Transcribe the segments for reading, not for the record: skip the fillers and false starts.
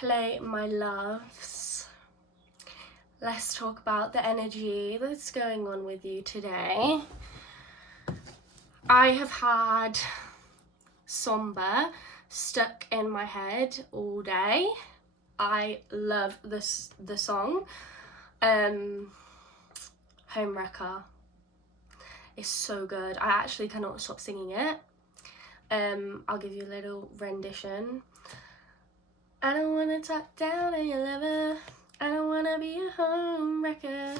Hello, my loves. Let's talk about the energy that's going on with you today. I have had Somber stuck in my head all day. I love the song. Homewrecker is so good. I actually cannot stop singing it. I'll give you a little rendition. I don't wanna talk down on your lover. I don't wanna be a homewrecker.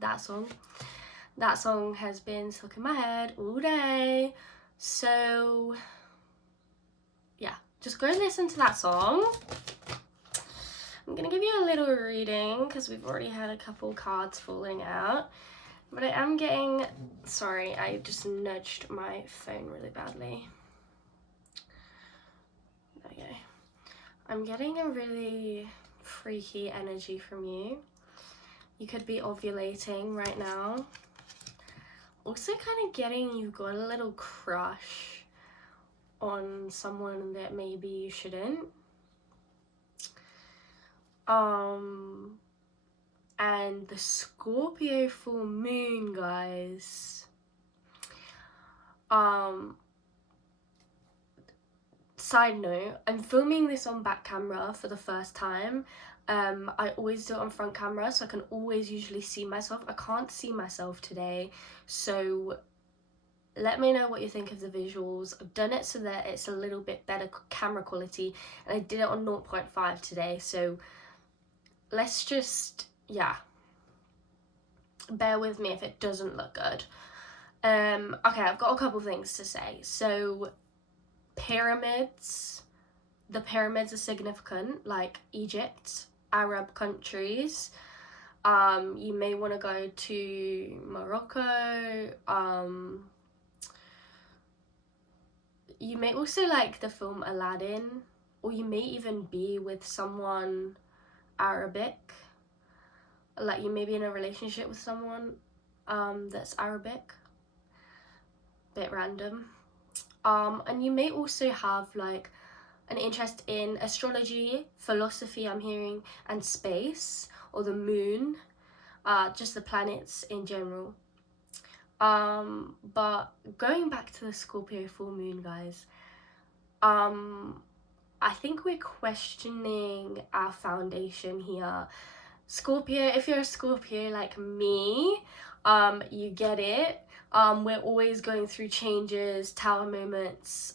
That song has been stuck in my head all day. So yeah, just go listen to that song. I'm gonna give you a little reading because we've already had a couple cards falling out. But I am getting, sorry, I just nudged my phone really badly. There we go. I'm getting a really freaky energy from you. You could be ovulating right now. Also kind of getting you've got a little crush on someone that maybe you shouldn't. And the Scorpio full moon, guys. Side note, I'm filming this on back camera for the first time. I always do it on front camera, so I can always usually see myself. I can't see myself today, so let me know what you think of the visuals. I've done it so that it's a little bit better camera quality, and I did it on 0.5 today, so let's just, yeah, bear with me if it doesn't look good. Okay, I've got a couple things to say. So pyramids, the pyramids are significant, like Egypt, Arab countries. You may want to go to Morocco. You may also like the film Aladdin, or you may even be with someone Arabic. Like you may be in a relationship with someone that's Arabic. Bit random. And you may also have like an interest in astrology, philosophy, I'm hearing, and space, or the moon, just the planets in general. But going back to the Scorpio full moon, guys, I think we're questioning our foundation here. Scorpio, if you're a Scorpio like me, you get it. We're always going through changes, tower moments,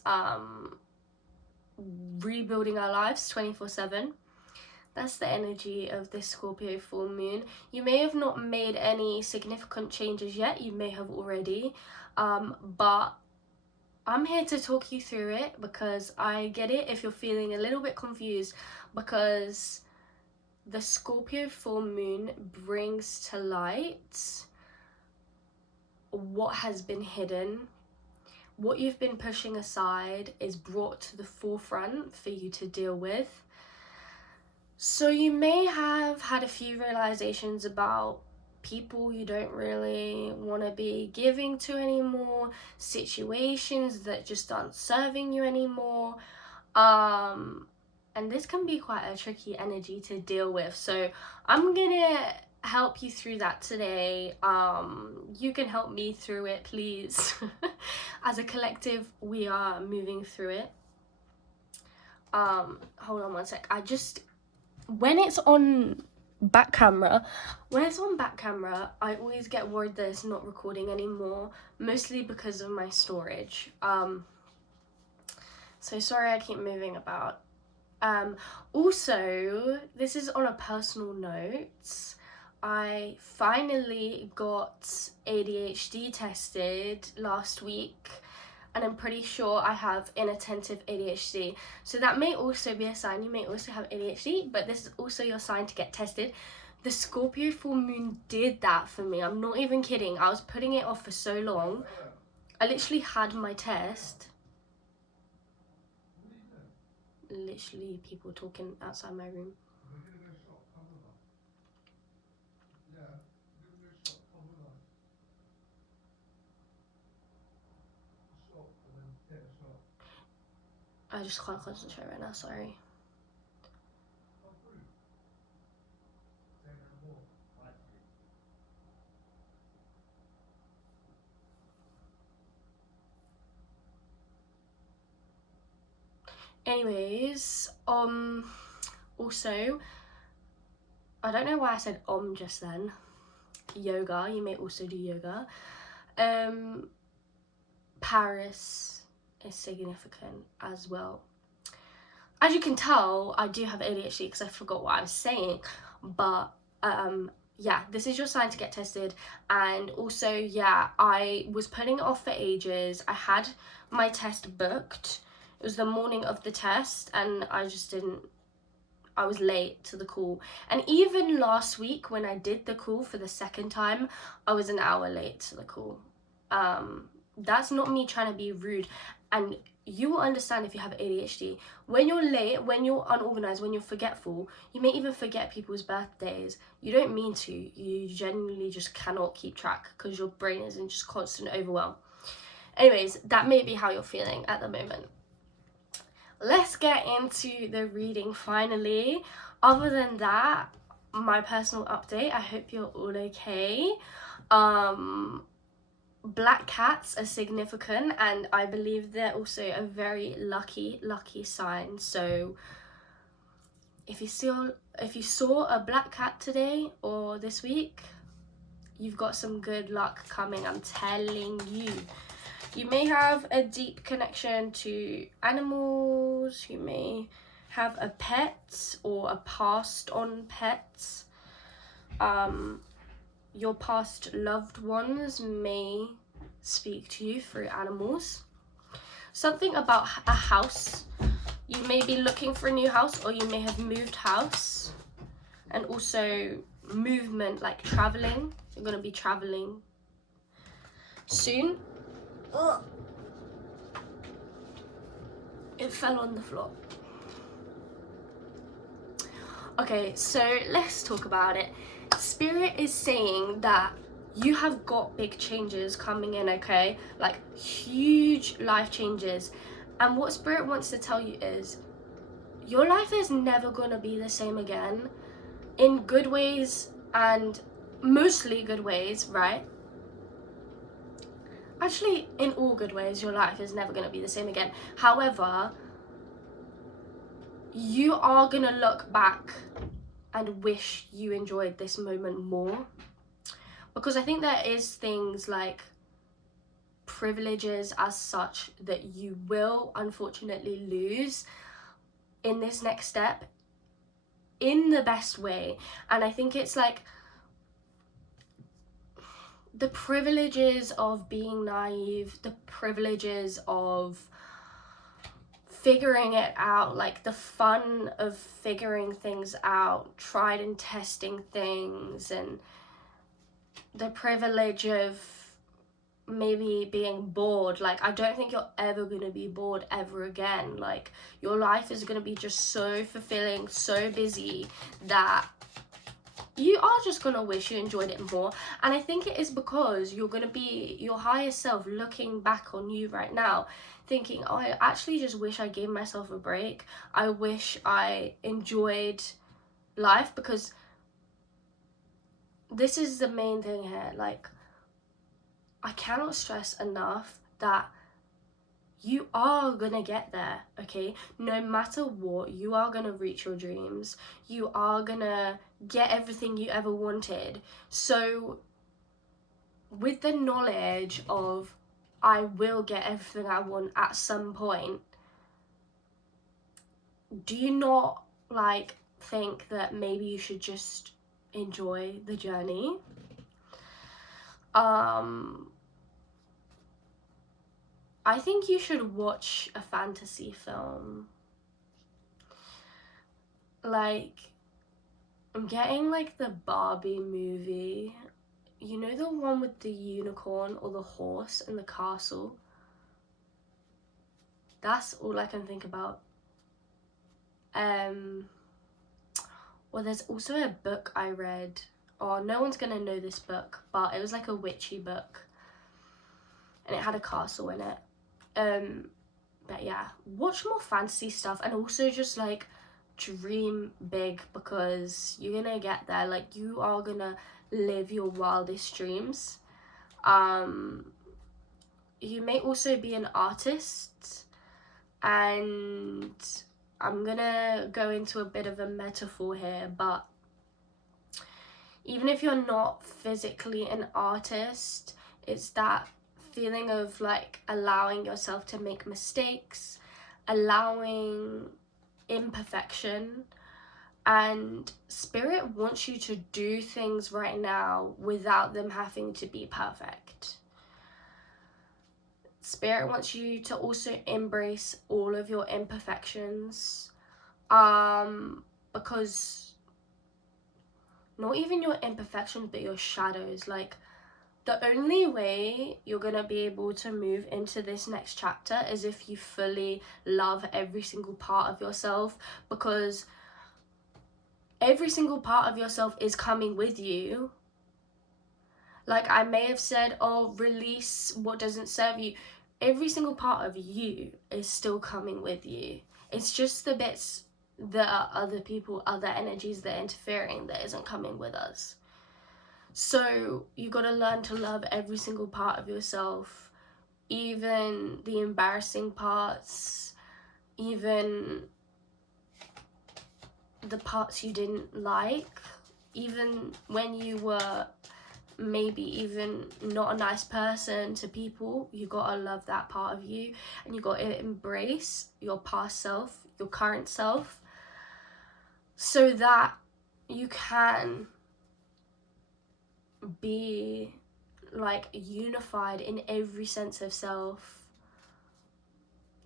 rebuilding our lives 24/7. That's the energy of this Scorpio full moon. You may have not made any significant changes yet, you may have already, but I'm here to talk you through it because I get it if you're feeling a little bit confused, because the Scorpio full moon brings to light what has been hidden. What you've been pushing aside is brought to the forefront for you to deal with. So you may have had a few realizations about people you don't really want to be giving to anymore, situations that just aren't serving you anymore. And this can be quite a tricky energy to deal with. So I'm gonna help you through that today. You can help me through it, please. As a collective, we are moving through it. Hold on one sec. When it's on back camera, I always get worried that it's not recording anymore, mostly because of my storage. So sorry I keep moving about. Also, this is on a personal note. I finally got ADHD tested last week, and I'm pretty sure I have inattentive ADHD. So that may also be a sign you may also have ADHD, but this is also your sign to get tested. The Scorpio full moon did that for me. I'm not even kidding. I was putting it off for so long. I literally had my test. Literally people talking outside my room. I just can't concentrate right now, sorry. Anyways, also, I don't know why I said just then. Yoga, you may also do yoga. Paris is significant as well. As you can tell, I do have ADHD because I forgot what I was saying, but yeah, this is your sign to get tested. And also, yeah, I was putting it off for ages. I had my test booked. It was the morning of the test, and I just didn't, I was late to the call. And even last week when I did the call for the second time, I was an hour late to the call. That's not me trying to be rude, and you will understand if you have ADHD. When you're late, when you're unorganized, when you're forgetful, you may even forget people's birthdays. You don't mean to, you genuinely just cannot keep track because your brain is in just constant overwhelm. Anyways, that may be how you're feeling at the moment. Let's get into the reading finally. Other than that, my personal update, I hope you're all okay. Black cats are significant, and I believe they're also a very lucky sign. So if you saw a black cat today or this week, you've got some good luck coming, I'm telling you. You may have a deep connection to animals, you may have a pet or a passed on pet. Your past loved ones may speak to you through animals. Something about a house. You may be looking for a new house, or you may have moved house. And also movement, like traveling. You're going to be traveling soon. Ugh. It fell on the floor. Okay, so let's talk about it. Spirit is saying that you have got big changes coming in, okay? Like huge life changes. And what Spirit wants to tell you is your life is never going to be the same again, in good ways and mostly good ways, right? Actually, in all good ways, your life is never going to be the same again. However, you are going to look back and wish you enjoyed this moment more. Because I think there is things like privileges as such that you will unfortunately lose in this next step in the best way. And I think it's like the privileges of being naive, the privileges of figuring it out, like the fun of figuring things out, tried and testing things, and the privilege of maybe being bored. Like, I don't think you're ever going to be bored ever again. Like, your life is going to be just so fulfilling, so busy, that you are just going to wish you enjoyed it more. And I think it is because you're going to be your higher self looking back on you right now, thinking, oh, I actually just wish I gave myself a break. I wish I enjoyed life, because this is the main thing here. Like, I cannot stress enough that you are gonna get there, okay? No matter what, you are gonna reach your dreams. You are gonna get everything you ever wanted. So with the knowledge of I will get everything I want at some point, do you not like think that maybe you should just enjoy the journey? I think you should watch a fantasy film. Like, I'm getting like the Barbie movie. You know, the one with the unicorn or the horse and the castle? That's all I can think about. Well, there's also a book I read. Oh, no one's gonna know this book, but it was like a witchy book. And it had a castle in it. But yeah, watch more fantasy stuff, and also just like dream big, because you're gonna get there. Like, you are gonna live your wildest dreams. You may also be an artist, And I'm gonna go into a bit of a metaphor here, but even if you're not physically an artist, it's that feeling of like allowing yourself to make mistakes, allowing imperfection. And Spirit wants you to do things right now without them having to be perfect. Spirit wants you to also embrace all of your imperfections, because not even your imperfections, but your shadows. Like, the only way you're gonna be able to move into this next chapter is if you fully love every single part of yourself, because every single part of yourself is coming with you. Like, I may have said, oh, release what doesn't serve you. Every single part of you is still coming with you. It's just the bits that are other people, other energies that are interfering, that isn't coming with us. So you got to learn to love every single part of yourself, even the embarrassing parts, even the parts you didn't like, even when you were maybe even not a nice person to people. You gotta love that part of you, and you gotta embrace your past self, your current self, so that you can be like unified in every sense of self.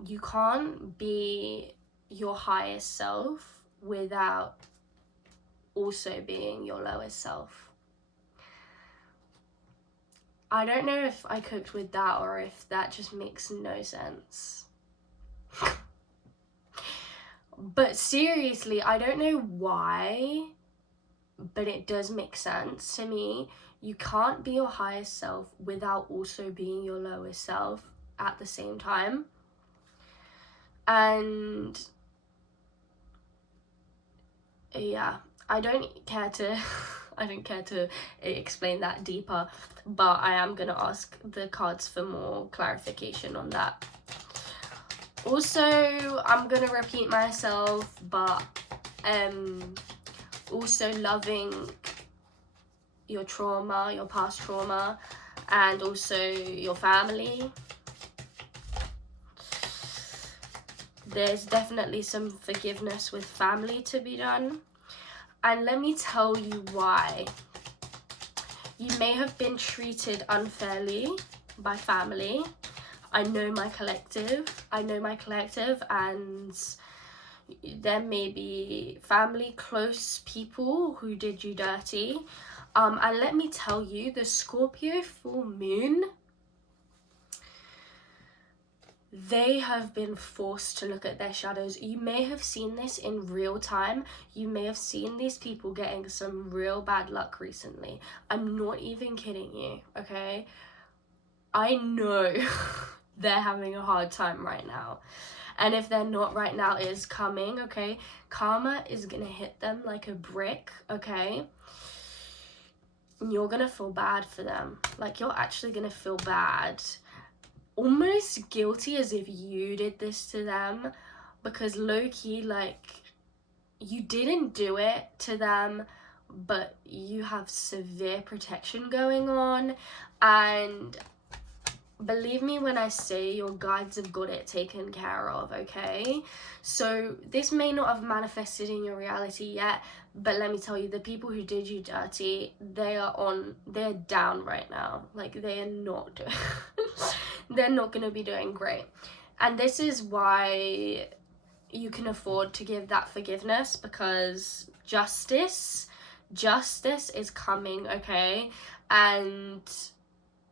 You can't be your highest self without also being your lowest self. I don't know if I cooked with that or if that just makes no sense. But seriously, I don't know why, but it does make sense to me. You can't be your highest self without also being your lowest self at the same time. And yeah, I don't care to explain that deeper, but I am gonna ask the cards for more clarification on that. Also, I'm gonna repeat myself, but also loving your trauma, your past trauma, and also your family. There's definitely some forgiveness with family to be done. And let me tell you why. You may have been treated unfairly by family. I know my collective, and there may be family, close people who did you dirty. And let me tell you, the Scorpio full moon, they have been forced to look at their shadows. You may have seen this in real time. You may have seen these people getting some real bad luck recently. I'm not even kidding you, okay? I know they're having a hard time right now. And if they're not right now, it is coming, okay? Karma is gonna hit them like a brick, okay? And you're gonna feel bad for them. Like, you're actually gonna feel bad. Almost guilty, as if you did this to them. Because low-key, like, you didn't do it to them, but you have severe protection going on. And believe me when I say your guides have got it taken care of, okay? So this may not have manifested in your reality yet, but let me tell you, the people who did you dirty, they're down right now. Like, they are not doing they're not gonna be doing great. And this is why you can afford to give that forgiveness, because justice is coming, okay? And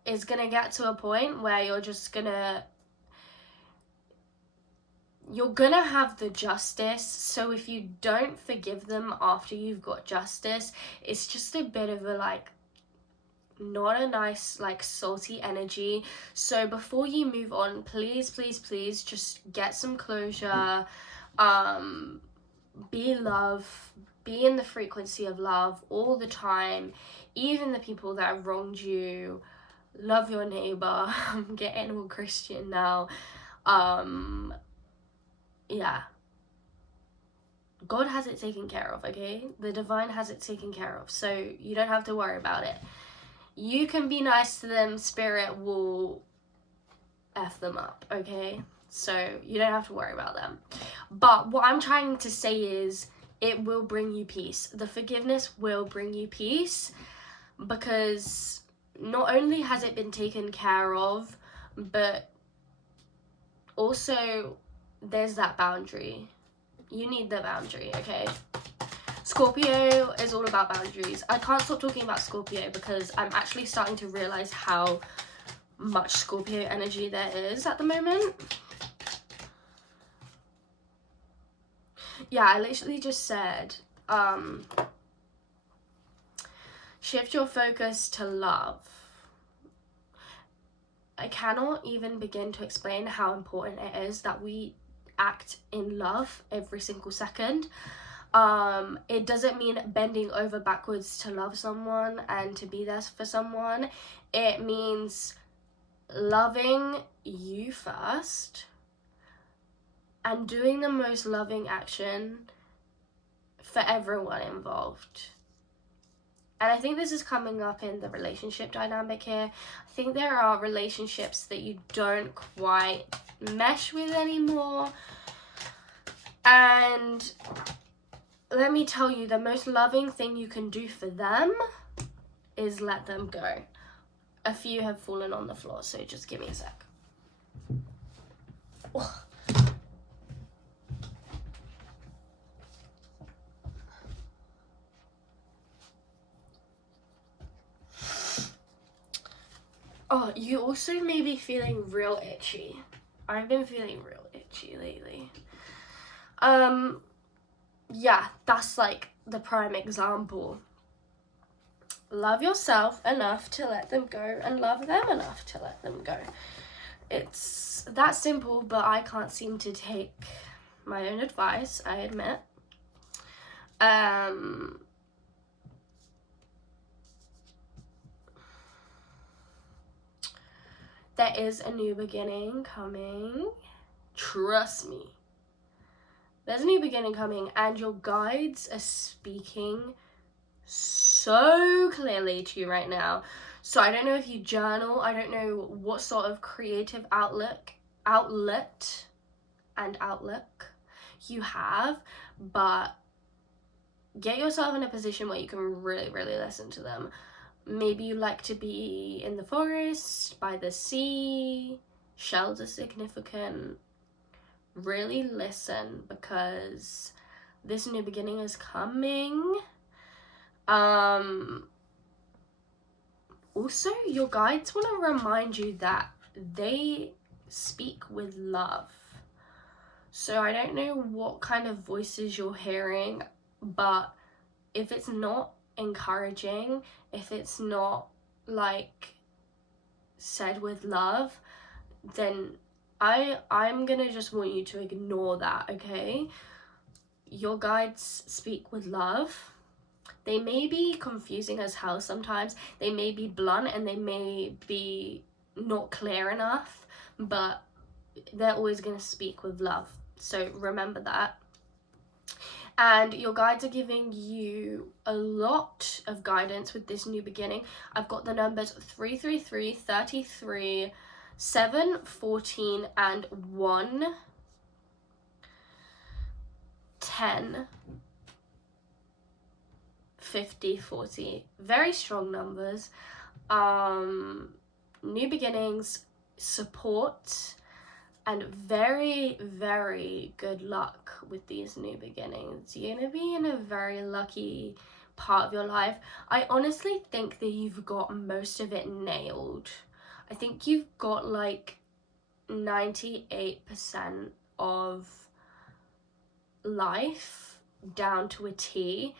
it's gonna get to a point where you're gonna have the justice. So if you don't forgive them after you've got justice, it's just a bit of a like, not a nice, like, salty energy. So before you move on, please just get some closure. Be love, be in the frequency of love all the time, even the people that wronged you. Love your neighbor. I'm getting all Christian now. yeah, God has it taken care of, okay? The divine has it taken care of, so you don't have to worry about it. You can be nice to them, spirit will F them up, okay? So you don't have to worry about them. But what I'm trying to say is, it will bring you peace. The forgiveness will bring you peace, because not only has it been taken care of, but also there's that boundary. You need the boundary, okay? Scorpio is all about boundaries. I can't stop talking about Scorpio because I'm actually starting to realize how much Scorpio energy there is at the moment. Yeah, I literally just said, shift your focus to love. I cannot even begin to explain how important it is that we act in love every single second. It doesn't mean bending over backwards to love someone and to be there for someone. It means loving you first and doing the most loving action for everyone involved. And I think this is coming up in the relationship dynamic here. I think there are relationships that you don't quite mesh with anymore. And let me tell you, the most loving thing you can do for them is let them go. A few have fallen on the floor, so just give me a sec. Ugh. Oh, you also may be feeling real itchy. I've been feeling real itchy lately. Yeah, that's like the prime example. Love yourself enough to let them go and love them enough to let them go. It's that simple, but I can't seem to take my own advice, I admit. There is a new beginning coming. Trust me. There's a new beginning coming, and your guides are speaking so clearly to you right now. So I don't know if you journal, I don't know what sort of creative outlet and outlook you have, but get yourself in a position where you can really, really listen to them. Maybe you like to be in the forest, by the sea, shells are significant. Really listen, because this new beginning is coming. Also, your guides want to remind you that they speak with love. So I don't know what kind of voices you're hearing, but if it's not encouraging, if it's not like said with love, then I'm gonna just want you to ignore that, okay? Your guides speak with love. They may be confusing as hell sometimes. They may be blunt and they may be not clear enough, but they're always gonna speak with love. So remember that. And your guides are giving you a lot of guidance with this new beginning. I've got the numbers 333, 33, 7, 14, and 1, 10, 50, 40. Very strong numbers. New beginnings, support, and very, very good luck with these new beginnings. You're gonna be in a very lucky part of your life. I honestly think that you've got most of it nailed. I think you've got like 98% of life down to a T.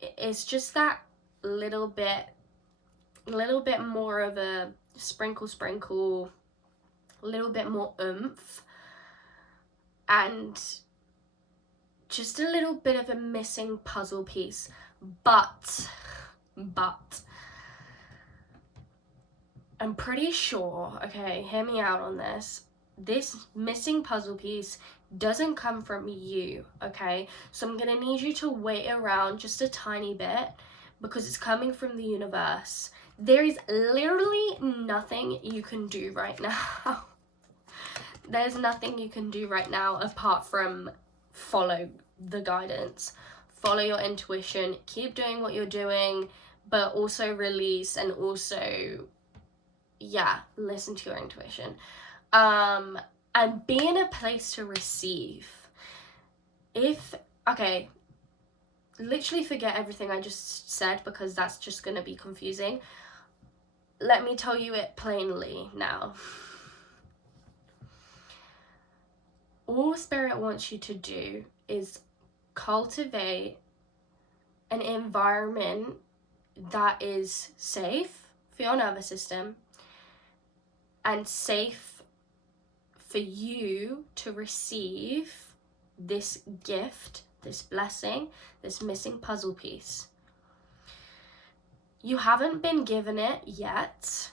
It's just that little bit more of a sprinkle, a little bit more oomph, and just a little bit of a missing puzzle piece. But I'm pretty sure, okay, hear me out on this missing puzzle piece doesn't come from you, okay? So I'm gonna need you to wait around just a tiny bit because it's coming from the universe. There is literally nothing you can do right now. There's nothing you can do right now apart from follow the guidance, follow your intuition, keep doing what you're doing, but also release and also, yeah, listen to your intuition. And be in a place to receive. Okay, literally forget everything I just said because that's just gonna be confusing. Let me tell you it plainly now. All Spirit wants you to do is cultivate an environment that is safe for your nervous system and safe for you to receive this gift, this blessing, this missing puzzle piece. You haven't been given it yet.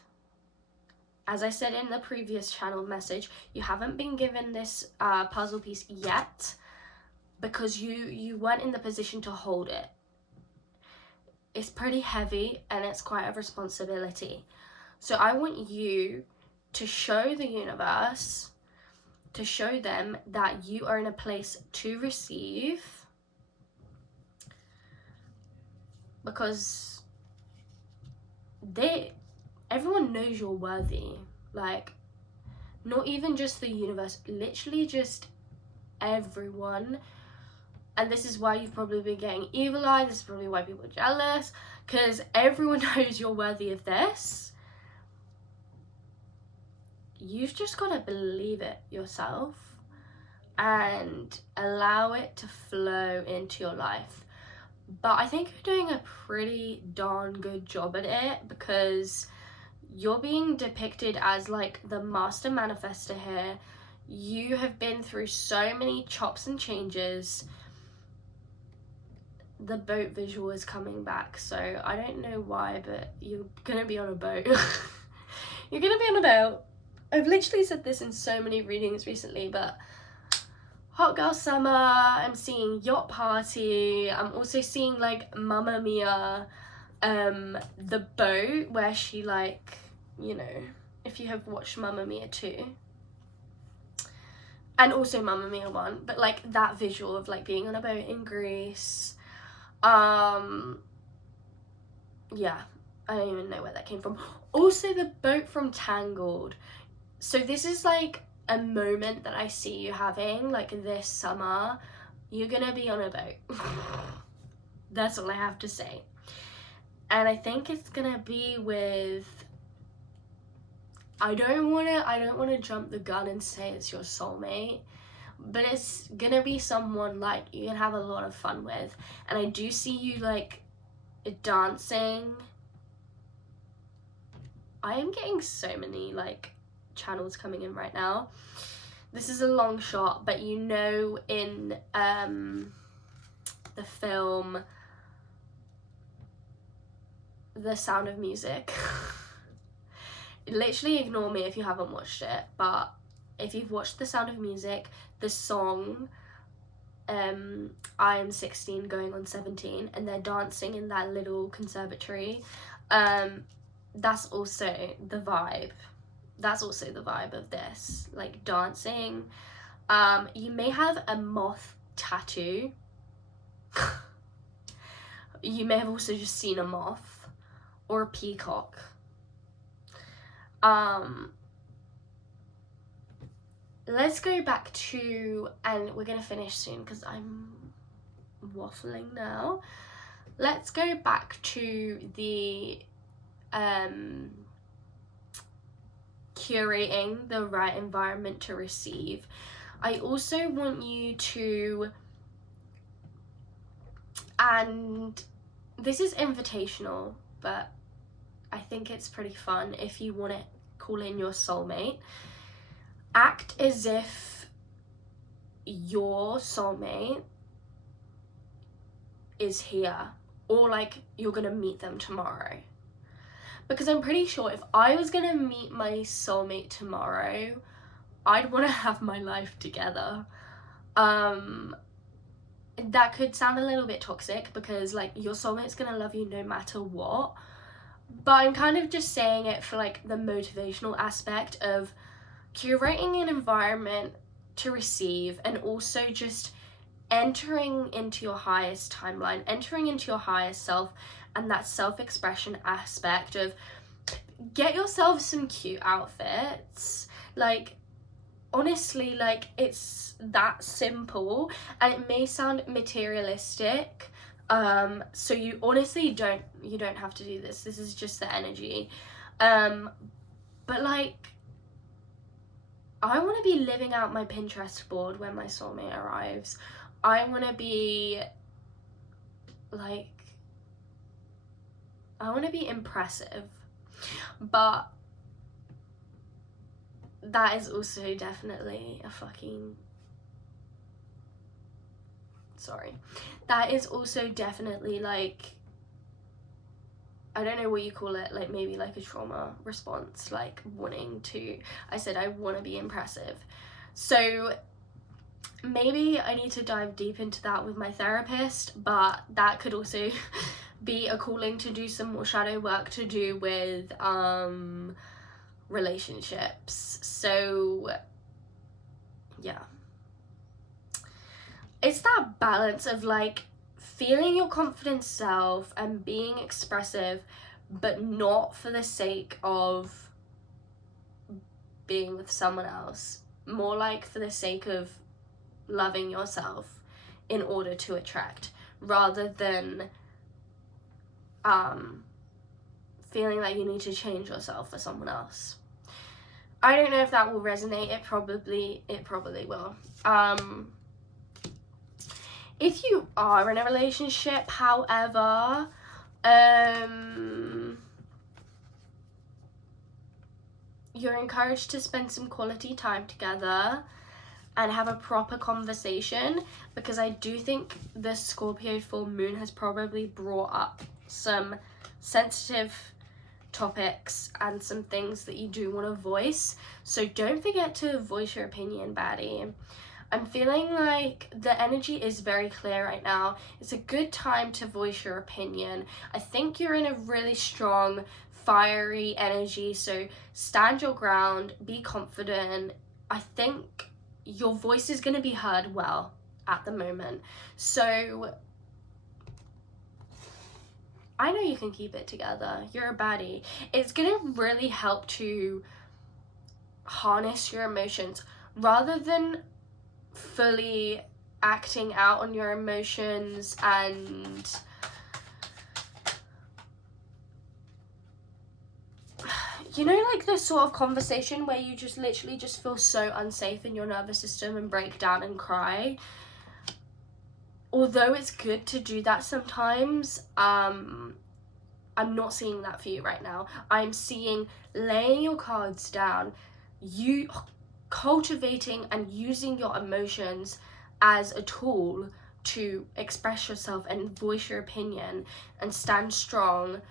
As I said in the previous channel message, you haven't been given this puzzle piece yet because you weren't in the position to hold it. It's pretty heavy and it's quite a responsibility. So I want you to show the universe, to show them that you are in a place to receive, because everyone knows you're worthy. Like, not even just the universe, literally just everyone. And this is why you've probably been getting evil eye. This is probably why people are jealous, because everyone knows you're worthy of this. You've just got to believe it yourself and allow it to flow into your life. But I think you're doing a pretty darn good job at it, because you're being depicted as like the master manifester here. You have been through so many chops and changes. The boat visual is coming back, so I don't know why, but you're gonna be on a boat. You're gonna be on a boat. I've literally said this in so many readings recently, but hot girl summer, I'm seeing yacht party, I'm also seeing like Mamma Mia, the boat where she, like, you know, if you have watched Mamma Mia 2 and also Mamma Mia 1, but like that visual of like being on a boat in Greece. Yeah, I don't even know where that came from. Also the boat from Tangled. So this is like a moment that I see you having, like this summer. You're gonna be on a boat. That's all I have to say. And I think it's gonna be with, I don't wanna jump the gun and say it's your soulmate, but it's gonna be someone like you can have a lot of fun with. And I do see you like dancing. I am getting so many like channels coming in right now. This is a long shot, but you know, in the film The Sound of Music, literally ignore me if you haven't watched it, but if you've watched The Sound of Music, the song I'm 16 going on 17, and they're dancing in that little conservatory, that's also the vibe. That's also the vibe of this, like dancing. You may have a moth tattoo. You may have also just seen a moth or a peacock. Let's go back to, and we're gonna finish soon because I'm waffling now. Let's go back to the curating the right environment to receive. I also want you to, and this is invitational, but I think it's pretty fun if you want to call in your soulmate. Act as if your soulmate is here, or like you're gonna meet them tomorrow. Because I'm pretty sure if I was gonna meet my soulmate tomorrow, I'd want to have my life together. That could sound a little bit toxic because like your soulmate's gonna love you no matter what, but I'm kind of just saying it for like the motivational aspect of curating an environment to receive, and also just entering into your highest timeline, entering into your highest self, and that self-expression aspect of get yourself some cute outfits. Like, honestly, like, it's that simple, and it may sound materialistic, so you honestly don't have to do this. This is just the energy, but like, I want to be living out my Pinterest board when my soulmate arrives. I want to be like, I want to be impressive, but that is also definitely a fucking, sorry, that is also definitely like, I don't know what you call it, like maybe like a trauma response, like wanting to, I said I want to be impressive. So maybe I need to dive deep into that with my therapist, but that could also be a calling to do some more shadow work to do with relationships. So yeah, it's that balance of like feeling your confident self and being expressive, but not for the sake of being with someone else, more like for the sake of loving yourself in order to attract, rather than feeling like you need to change yourself for someone else. I don't know if that will resonate. It probably will. If you are in a relationship, however, you're encouraged to spend some quality time together and have a proper conversation, because I do think the Scorpio full moon has probably brought up some sensitive topics and some things that you do want to voice. So don't forget to voice your opinion, baddie. I'm feeling like the energy is very clear right now. It's a good time to voice your opinion. I think you're in a really strong, fiery energy, so stand your ground, be confident. I think your voice is going to be heard well at the moment. So I know you can keep it together. You're a baddie. It's going to really help to harness your emotions rather than fully acting out on your emotions and you know, like this sort of conversation where you just literally just feel so unsafe in your nervous system and break down and cry. Although it's good to do that sometimes, I'm not seeing that for you right now. I'm seeing laying your cards down, you cultivating and using your emotions as a tool to express yourself and voice your opinion and stand strong.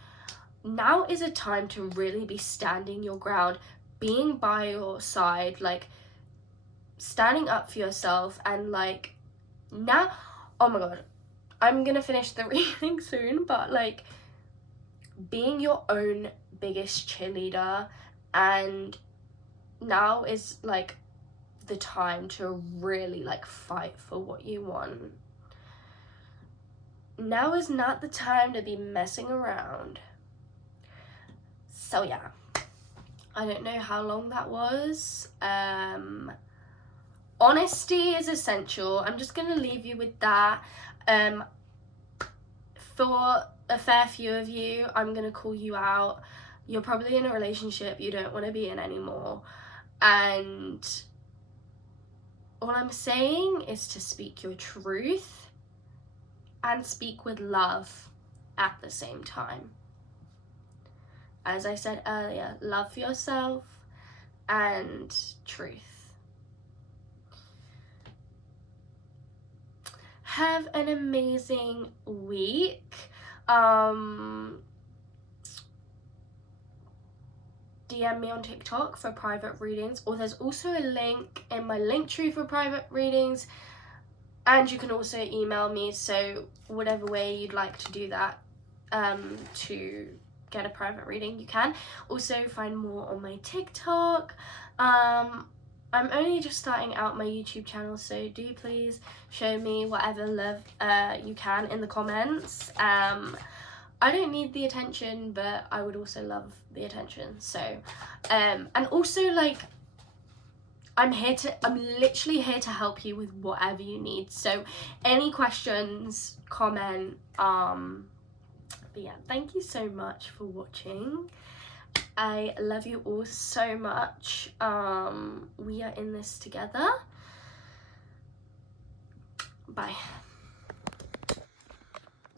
Now is a time to really be standing your ground, being by your side, like standing up for yourself, and like now, oh my god, I'm gonna finish the reading soon, but like being your own biggest cheerleader, and now is like the time to really like fight for what you want. Now is not the time to be messing around. So yeah, I don't know how long that was. Honesty is essential. I'm just gonna leave you with that. For a fair few of you, I'm gonna call you out. You're probably in a relationship you don't want to be in anymore, and all I'm saying is to speak your truth and speak with love at the same time. As I said earlier, love for yourself and truth. Have an amazing week. DM me on TikTok for private readings, or there's also a link in my link tree for private readings. And you can also email me, so whatever way you'd like to do that, to get a private reading, you can. Also find more on my TikTok. I'm only just starting out my YouTube channel, so do please show me whatever love you can in the comments. I don't need the attention, but I would also love the attention. So, and also, like, I'm literally here to help you with whatever you need. So any questions, comment, but yeah, thank you so much for watching. I love you all so much. We are in this together. Bye.